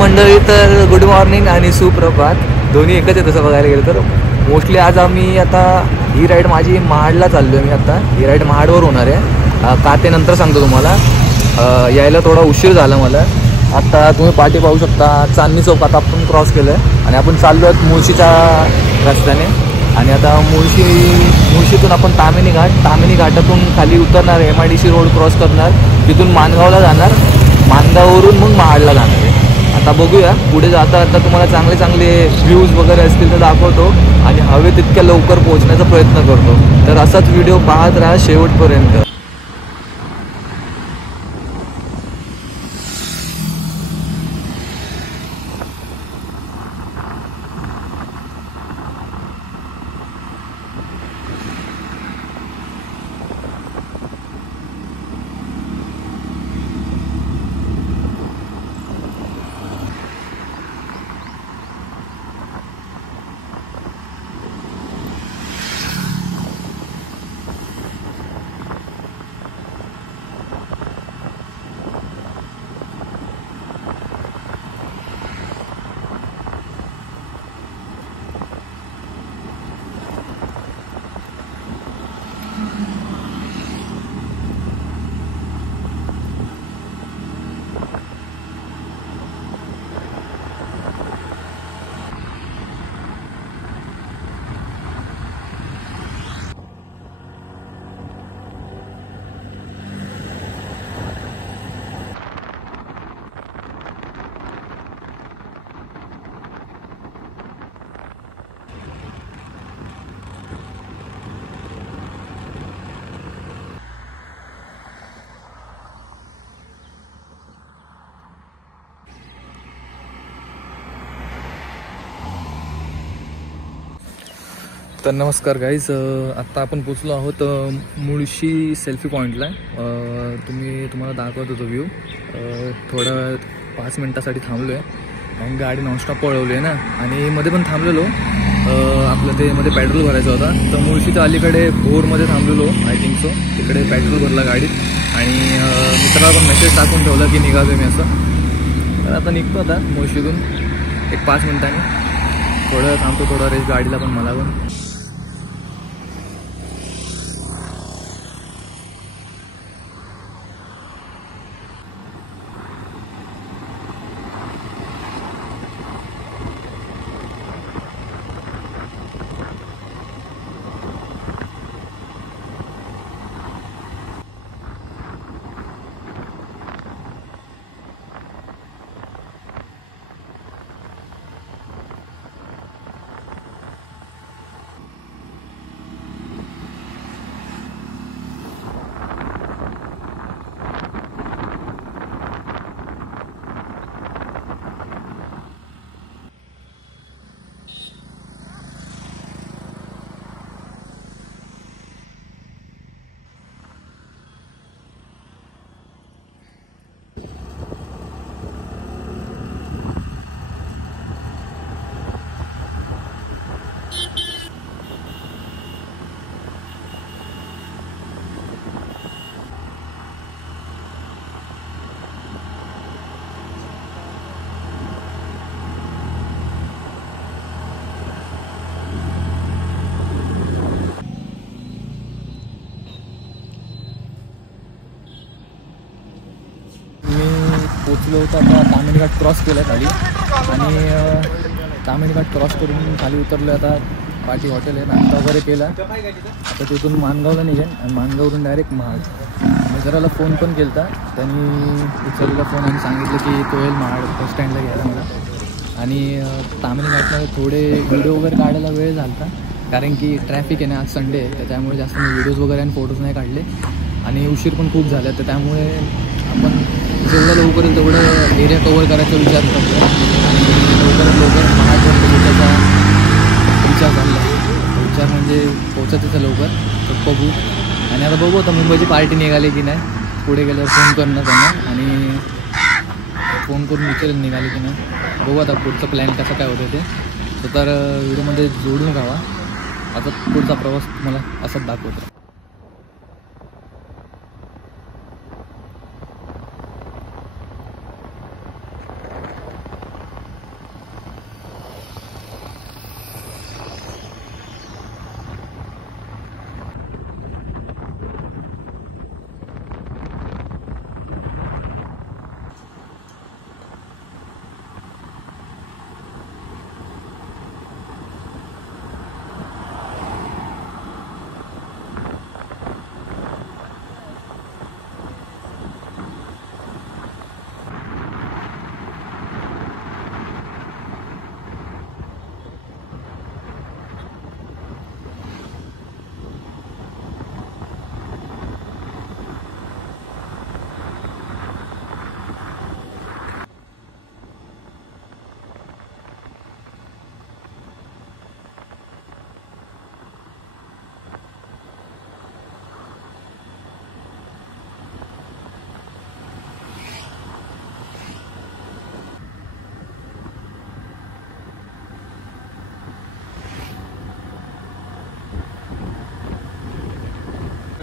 मंडळी, तर good morning आणि सुप्रभात दोन्ही एकच आहे तसं बघायला गेलं तर. मोस्टली आज आम्ही आता ही राईड माझी महाडला चाललो आहे. मी आता ही राईड महाडवर होणार आहे. का ते नंतर सांगतो तुम्हाला. यायला थोडा उशीर झाला मला. आता तुम्ही पाठी पाहू शकता, चांदणी चौक आता आपण क्रॉस केलं आहे आणि आपण चाललो आहेत मुळशीच्या रस्त्याने. आणि आता मुळशीतून आपण तामिनी घाटातून खाली उतरणार, MIDC रोड क्रॉस करणार, तिथून माणगावला जाणार, माणगाववरून मग महाडला जाणार आहे. आता बघूया पुढे जाता जाता तुम्हाला चांगले चांगले व्ह्यूज वगैरे असतील तर दाखवतो आणि हवे तितक्या लवकर पोहोचण्याचा प्रयत्न करतो. तर असाच व्हिडिओ पाहत राहा शेवटपर्यंत. तर नमस्कार गाईज, आत्ता आपण पोचलो आहोत मुळशी सेल्फी पॉईंटला. तुम्हाला दाखवत होतो व्ह्यू. थोडा 5 मिनटासाठी थांबलो आहे कारण गाडी नॉनस्टॉप पळवली आहे ना, आणि मध्ये पण थांबलेलो. आपलं ते मध्ये पेट्रोल भरायचं होता, तर मुळशीच्या अलीकडे भोरमध्ये थांबलेलो आय थिंक सो. तिकडे पेट्रोल भरला गाडीत आणि मित्राला पण मेसेज टाकून ठेवला की निघालो मी असं. तर आता निघतो आता मुळशीतून एक 5 मिनटांनी. थोडं थांबतो, थोडा रेस गाडीला पण मला पण. पोचलो होतो आता. तामिनी घाट क्रॉस केला खाली आणि तामिनी घाट क्रॉस करून खाली उतरलो. आता पाठी हॉटेल आहे, नाश्ता वगैरे केला. आता तिथून माणगावला निघेन आणि माणगाववरून डायरेक्ट महाड. मित्राला फोन पण केला होता, त्यांनी उचललेला फोन आणि सांगितलं की तो येईल महाड बस स्टँडला घ्यायला मला. आणि तामिनी घाटमध्ये थोडे व्हिडिओ वगैरे काढायला वेळ झाला होता कारण की ट्रॅफिक आहे ना, आज संडे आहे, तर त्यामुळे जास्त मी व्हिडिओज वगैरे आणि फोटोज नाही काढले आणि उशीर पण खूप झाला. तर त्यामुळे आपण जेवढं लवकर येईल तेवढं एरिया कवर करायचा विचार करतो आणि लवकरात लवकर महाडवर पोहोचायचा विचार चालला. विचार म्हणजे पोहोचायचं लवकर. तर बघू. आणि आता बघू आता मुंबईची पार्टी निघाली की नाही. पुढे गेल्यावर फोन करणार त्यांना आणि फोन करून विचारेल निघाले की नाही. बघू आता पुढचा प्लॅन कसा काय होतं ते. तर व्हिडिओमध्ये जोडून राहा. आता पुढचा प्रवास तुम्हाला असाच दाखवतो.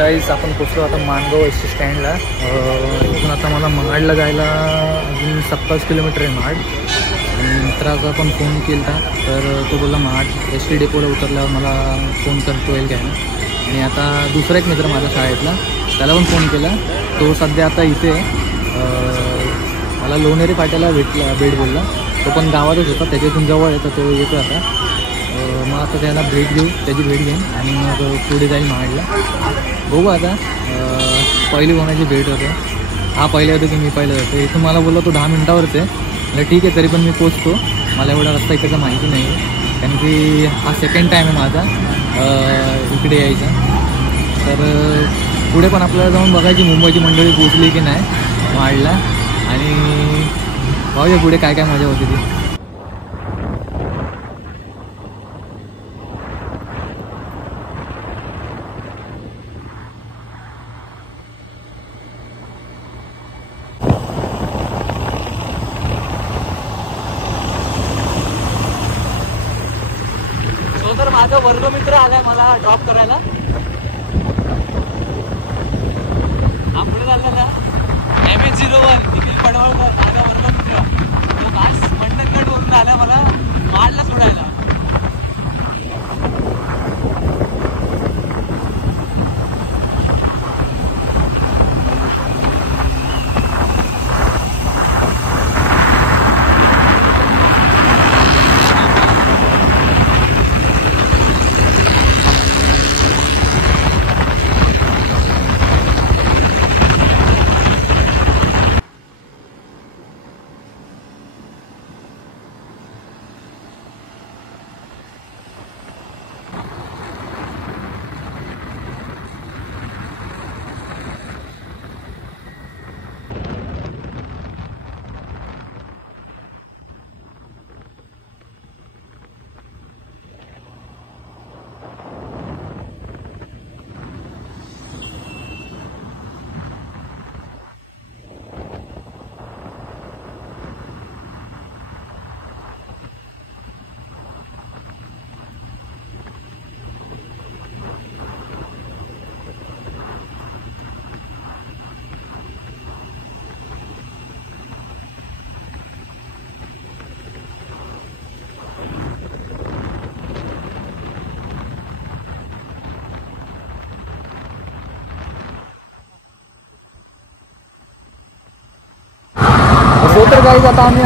गाईज आपण पोचलो आता माणगाव एस टी स्टँडला. इथून आता मला महाडला जायला अजून 27 किलोमीटर आहे महाड. आणि मित्राचा पण फोन केला तर तो बोलला महाड एस टी डेपोला उतरल्यावर मला फोन करतो येईल घ्यायला. आणि आता दुसरा एक मित्र माझ्या शाळेतला त्याला पण फोन केला. तो सध्या आता इथे मला लोणेरे फाट्याला भेट बोलला. तो पण गावातच होता, त्याच्यातून जवळ येतं, तो येतो आता. मग आता त्याला भेट देऊ, त्याची भेट घेईन आणि मग पुढे जाईल महाडला. बघू आता पहिली कोणाची भेट होते. हा पहिले होतो की मी पहिलं होतो. इथून मला बोललो तो 10 मिनटावरच आहे. म्हणजे ठीक आहे, तरी पण मी पोचतो. मला एवढा रस्ता इकडचा माहिती नाही आहे, कारण की हा सेकंड टाईम आहे माझा इकडे यायचा. तर पुढे पण आपल्याला जाऊन बघायची मुंबईची मंडळी पोचली की नाही महाडला, आणि बघूया पुढे काय काय मजा होती ती. तर माझा वर्गमित्र आलाय मला ड्रॉप करायला. पुढे झालेला MS01 निखिल पडवळकर माझा वर्गमित्र. तो खास मंडणगड वरून आला मला महाडला सोडायला. तर गाईज आता आम्ही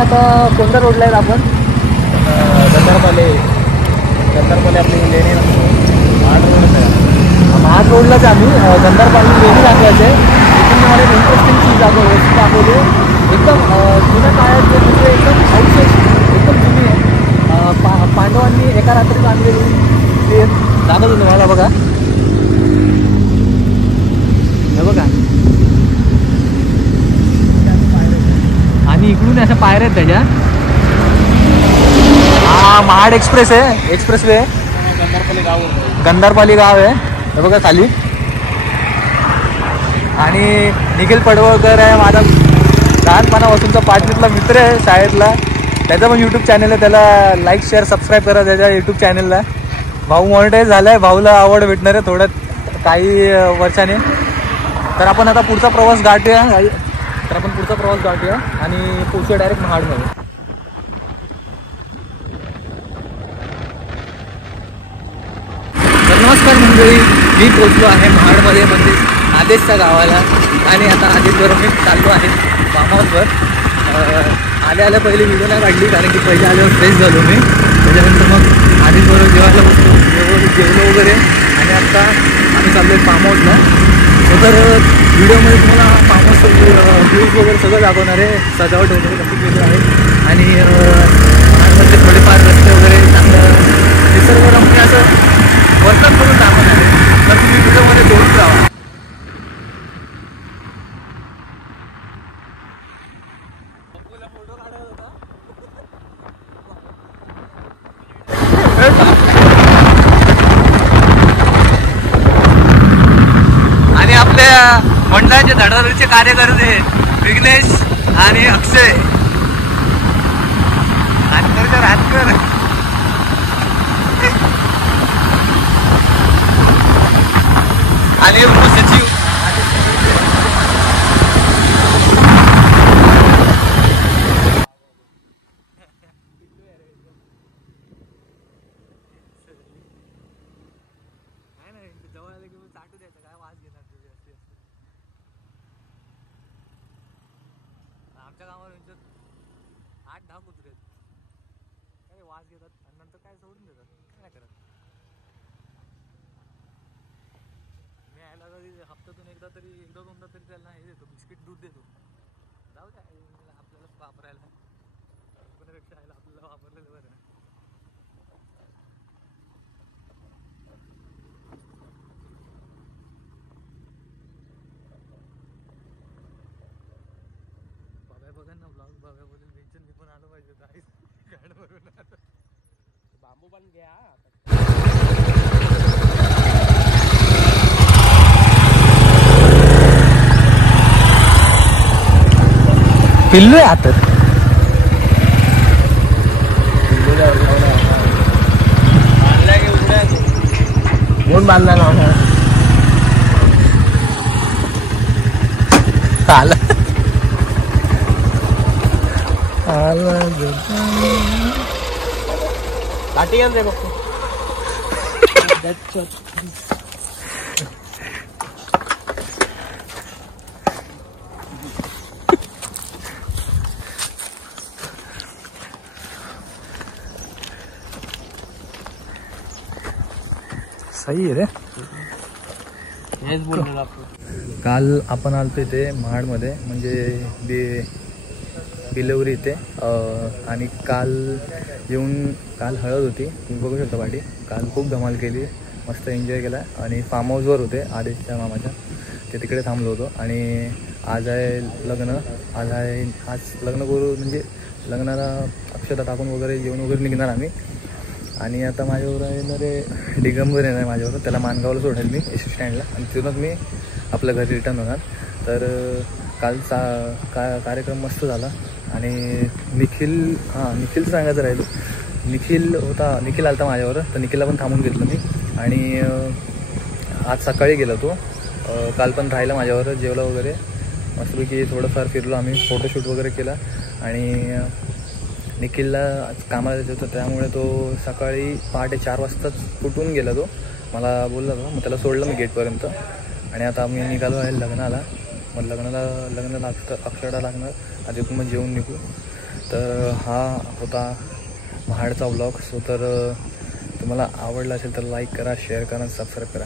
कोणत्या रोडला आहेत आपण? गंधारपाले आपली लेणी महाड रोडलाच आम्ही गंधारपाले लेणी दाखवायचे. इथून मला एक इंटरेस्टिंग चीज दाखवली. एकदम जुन्या काळात जे म्हणजे एकदम अवशेष एकदम जुनी आहे. पांडवांनी एका रात्री बांधलेली ते दाखवतो तुम्हाला. बघा हे बघा, आणि इकडून अशा पायऱ्या आहेत त्याच्या. हा महाड एक्सप्रेस आहे, एक्सप्रेसवे. गंधारपाली गाव आहे हे बघा खाली. आणि निखिल पडवळकर आहे माझा लहानपणापासूनचा पाचवीतला मित्र आहे शाळेतला. त्याचा पण यूट्यूब चॅनल आहे, त्याला लाईक शेअर सबस्क्राईब करा त्याच्या यूट्यूब चॅनलला. भाऊ मॉनिटाईज झाला आहे, भाऊला आवड भेटणार आहे थोड्यात काही वर्षाने. तर आपण आता पुढचा प्रवास गाठूया आणि पोचूया डायरेक्ट महाडमध्ये. नमस्कार मंडळी, मी पोचलो आहे महाडमध्ये, म्हणजे आदेशच्या गावाला. आणि आता आदेशवर मी चाललो आहे फार्महाऊसवर. आल्या पहिले व्हिडिओ नाही काढली, कारण की पहिले आल्यावर फ्रेश झालो मी. त्याच्यानंतर मग आदेशबरोबर जेवायला बसलो, जेवलो वगैरे. आणि आता आम्ही चाललो आहे फार्महाऊसला. तर व्हिडिओमध्ये तुम्हाला फार्महाऊसचं व्ह्यूज वगैरे सगळं दाखवणार आहे. सजावट वगैरे कशी केली आहे, आणि महाडमधले थोडेफार रस्ते वगैरे चांगलं निसर्गरम्य असं वर्णन करून दाखवणार आहे. तर तुम्ही व्हिडिओमध्ये जोडून राहा. आणि आपल्या मंडळाचे धडाधडीचे कार्यकर्ते विघ्नेश आणि अक्षय हातकर. आले सचिव जवळ आले की चाटू द्यायचं काय वास घेणार तुझे असते आमच्या गावावर 8-10 कुत्रे काय वास घेतात आणि नंतर काय सोडून देतात काय नाही करत मी यायला कधी हप्त्यातून एकदा तरी 1-2दा तरी त्यांना हे देतो बिस्किट दूध देतो जाऊ द्या आपल्याला वापरायला कोणापेक्षा यायला आपल्याला वापरलेलं बरं बघा ना ब्लॉग बघाबद्दल मेन्शन मी पण आलो पाहिजे गाड भरून बांबू पण घ्या पिल्लू आहे आता कोण बांधला ना आला लाठी रे बघ सही आहे रे हेच बोललो आपण काल आपण आलतो इथे महाडमध्ये म्हणजे बिलवरी इथे आणि काल काल हळद होती तुम्ही बघू शकता पाठी काल खूप धमाल केली मस्त एन्जॉय केला आणि फार्म हाऊसवर होते आदेशच्या मामाच्या ते तिकडे थांबलो होतो आणि आज आहे लग्न आज लग्न करू म्हणजे लग्नाला अक्षता टाकून वगैरे जेवण वगैरे निघणार आम्ही आणि आता माझ्याबरोबर येणार आहे दिगंबर येणार माझ्याबरोबर त्याला मानगावला सोडेल मी एस स्टँडला आणि तिथूनच मी आपल्या घरी रिटर्न होणार तर कालचा कार्यक्रम मस्त झाला आणि निखिल सांगायचं राहिलो निखिल आलता माझ्यावर तर निखिलला पण थांबून घेतलं मी आणि आज सकाळी गेलो तो काल पण राहिला माझ्यावर जेवला वगैरे मस्तपैकी थोडंफार फिरलो आम्ही फोटोशूट वगैरे केला आणि निखिलला आज कामाला जायचं होतं त्यामुळे तो सकाळी पहाटे 4 वाजताच उठून गेला तो मला बोलला तो मग त्याला सोडलं मी गेटपर्यंत आणि आता आम्ही निघालो आहे लग्नाला मग लग्नाला अक्षरशः लागणार आधी मग जेवून निघू तर हा होता महाडचा व्लॉग सो तर तुम्हाला आवडला असेल तर लाईक करा शेअर करा सबस्क्राईब करा